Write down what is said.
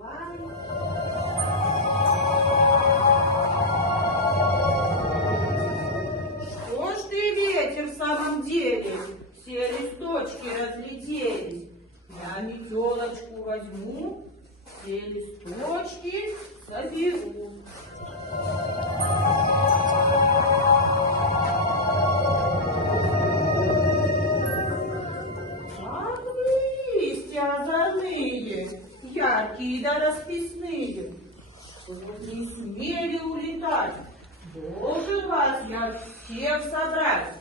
Что ж ты, ветер, в самом деле? Все листочки разлетелись. Я метелочку возьму, все листочки соберу. Ах вы, листья озорные, яркие да расписные, что вот не смели улетать. Должен вас я всех собрать.